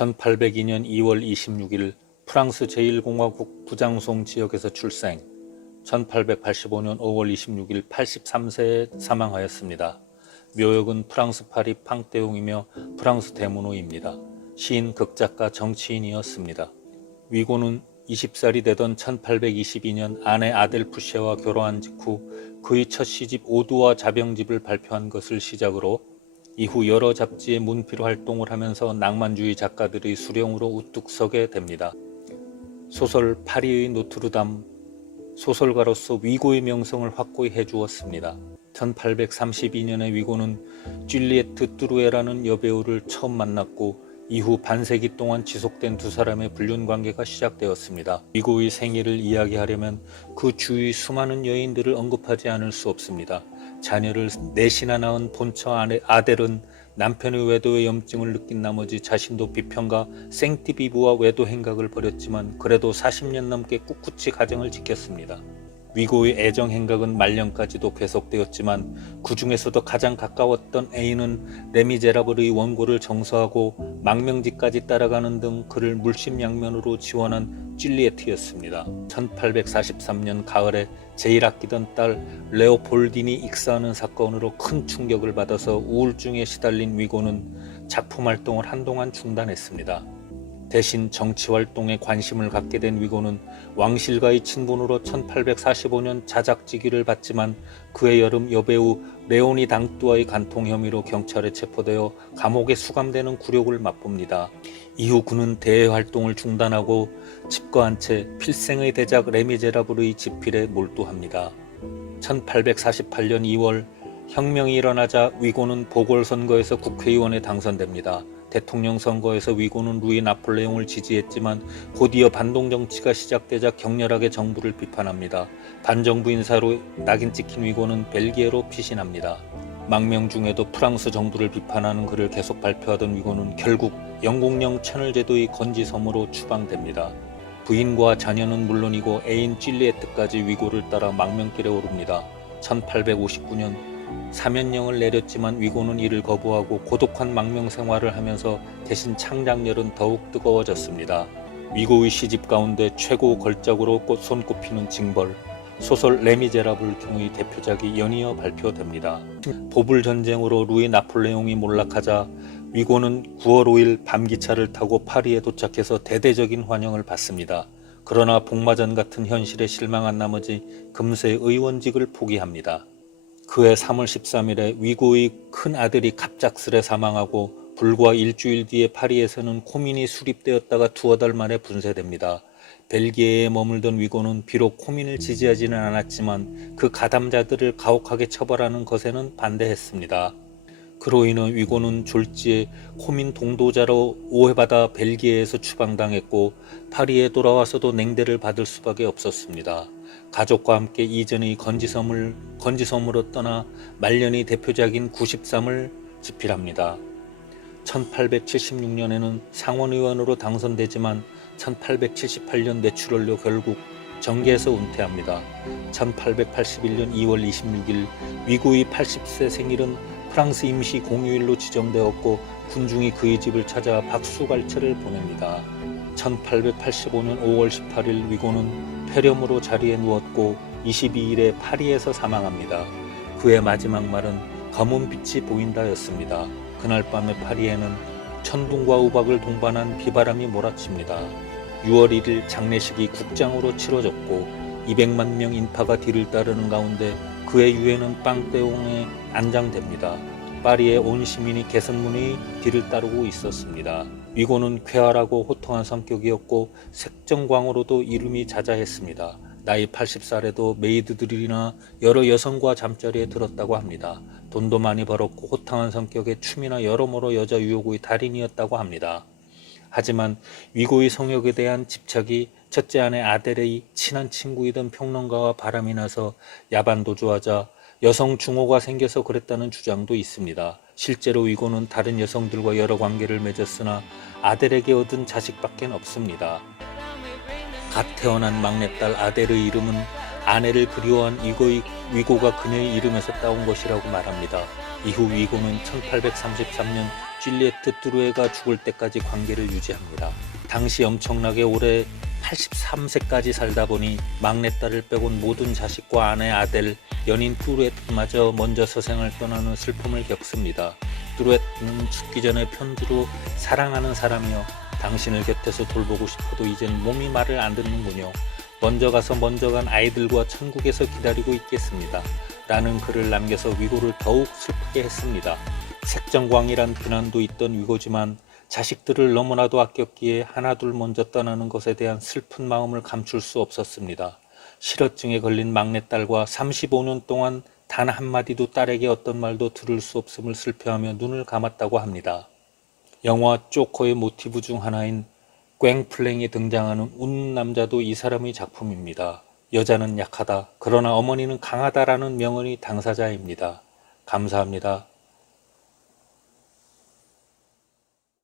1802년 2월 26일 프랑스 제1공화국 부장송 지역에서 출생, 1885년 5월 26일 83세에 사망하였습니다. 묘역은 프랑스 파리 팡테옹이며 프랑스 대문호입니다. 시인, 극작가, 정치인이었습니다. 위고는 20살이 되던 1822년 아내 아델푸쉐와 결혼한 직후 그의 첫 시집 오두와 자병집을 발표한 것을 시작으로 이후 여러 잡지의 문필 활동을 하면서 낭만주의 작가들의 수령으로 우뚝 서게 됩니다. 소설 파리의 노트르담, 소설가로서 위고의 명성을 확고히 해주었습니다. 1832년에 위고는 줄리에트 뚜루에라는 여배우를 처음 만났고 이후 반세기 동안 지속된 두 사람의 불륜관계가 시작되었습니다. 위고의 생애를 이야기하려면 그 주위 수많은 여인들을 언급하지 않을 수 없습니다. 자녀를 넷이나 낳은 본처 아델은 남편의 외도의 염증을 느낀 나머지 자신도 비평가 생티비브와 외도 행각을 벌였지만 그래도 40년 넘게 꿋꿋이 가정을 지켰습니다. 위고의 애정 행각은 말년까지도 계속되었지만 그 중에서도 가장 가까웠던 애인은 레미제라블의 원고를 정서하고 망명지까지 따라가는 등 그를 물심양면으로 지원한 줄리에트였습니다. 1843년 가을에 제일 아끼던 딸 레오폴딘이 익사하는 사건으로 큰 충격을 받아서 우울증에 시달린 위고는 작품 활동을 한동안 중단했습니다. 대신 정치활동에 관심을 갖게 된 위고는 왕실과의 친분으로 1845년 자작직위를 받지만 그해 여름 여배우 레오니 당뚜와의 간통 혐의로 경찰에 체포되어 감옥에 수감되는 굴욕을 맛봅니다. 이후 그는 대외 활동을 중단하고 집과 한 채 필생의 대작 레미제라블의 집필에 몰두합니다. 1848년 2월 혁명이 일어나자 위고는 보궐선거에서 국회의원에 당선됩니다. 대통령 선거에서 위고는 루이 나폴레옹을 지지했지만 곧이어 반동정치가 시작되자 격렬하게 정부를 비판합니다. 반정부 인사로 낙인 찍힌 위고는 벨기에로 피신합니다. 망명 중에도 프랑스 정부를 비판하는 글을 계속 발표하던 위고는 결국 영국령 채널제도의 건지섬으로 추방됩니다. 부인과 자녀는 물론이고 애인 줄리에트까지 위고를 따라 망명길에 오릅니다. 1859년 사면령을 내렸지만 위고는 이를 거부하고 고독한 망명 생활을 하면서 대신 창작열은 더욱 뜨거워졌습니다. 위고의 시집 가운데 최고 걸작으로 손꼽히는 징벌, 소설 레미제라블 등의 대표작이 연이어 발표됩니다. 보불전쟁으로 루이 나폴레옹이 몰락하자 위고는 9월 5일 밤기차를 타고 파리에 도착해서 대대적인 환영을 받습니다. 그러나 복마전 같은 현실에 실망한 나머지 금세 의원직을 포기합니다. 그해 3월 13일에 위고의 큰 아들이 갑작스레 사망하고 불과 일주일 뒤에 파리에서는 코민이 수립되었다가 두어 달 만에 분쇄됩니다. 벨기에에 머물던 위고는 비록 코민을 지지하지는 않았지만 그 가담자들을 가혹하게 처벌하는 것에는 반대했습니다. 그로 인해 위고는 졸지에 코민 동도자로 오해받아 벨기에에서 추방당했고 파리에 돌아와서도 냉대를 받을 수밖에 없었습니다. 가족과 함께 이전의 건지섬으로 떠나 말년의 대표작인 93을 집필합니다. 1876년에는 상원의원으로 당선되지만 1878년 뇌출혈로 결국 정계에서 은퇴합니다. 1881년 2월 26일 위고의 80세 생일은 프랑스 임시 공휴일로 지정되었고 군중이 그의 집을 찾아 박수갈채를 보냅니다. 1885년 5월 18일 위고는 폐렴으로 자리에 누웠고 22일에 파리에서 사망합니다. 그의 마지막 말은 검은 빛이 보인다였습니다. 그날 밤에 파리에는 천둥과 우박을 동반한 비바람이 몰아칩니다. 6월 1일 장례식이 국장으로 치러졌고 200만 명 인파가 뒤를 따르는 가운데 그의 유해는 팡테옹에 안장됩니다. 파리의 온 시민이 개선문의 뒤를 따르고 있었습니다. 위고는 쾌활하고 호통한 성격이었고 색정광으로도 이름이 자자했습니다. 나이 80살에도 메이드들이나 여러 여성과 잠자리에 들었다고 합니다. 돈도 많이 벌었고 호탕한 성격에 춤이나 여러모로 여자 유혹의 달인이었다고 합니다. 하지만 위고의 성욕에 대한 집착이 첫째 아내 아델의 친한 친구이던 평론가와 바람이 나서 야반도주하자 여성 증오가 생겨서 그랬다는 주장도 있습니다. 실제로 위고는 다른 여성들과 여러 관계를 맺었으나 아델에게 얻은 자식밖엔 없습니다. 갓 태어난 막내딸 아델의 이름은 아내를 그리워한 위고가 그녀의 이름에서 따온 것이라고 말합니다. 이후 위고는 1833년 줄리에트 뚜루에가 죽을 때까지 관계를 유지합니다. 당시 엄청나게 오래 83세까지 살다 보니 막내딸을 빼곤 모든 자식과 아내 아델, 연인 뚜루에트마저 먼저 서생을 떠나는 슬픔을 겪습니다. 뚜루에트는 죽기 전에 편지로 사랑하는 사람이여 당신을 곁에서 돌보고 싶어도 이젠 몸이 말을 안 듣는군요. 먼저 가서 먼저 간 아이들과 천국에서 기다리고 있겠습니다. 라는 글을 남겨서 위고를 더욱 슬프게 했습니다. 색정광이란 비난도 있던 위고지만 자식들을 너무나도 아꼈기에 하나둘 먼저 떠나는 것에 대한 슬픈 마음을 감출 수 없었습니다. 실어증에 걸린 막내딸과 35년 동안 단 한마디도 딸에게 어떤 말도 들을 수 없음을 슬퍼하며 눈을 감았다고 합니다. 영화 조커의 모티브 중 하나인 꽹플랭에 등장하는 웃는 남자도 이 사람의 작품입니다. 여자는 약하다. 그러나 어머니는 강하다라는 명언이 당사자입니다. 감사합니다.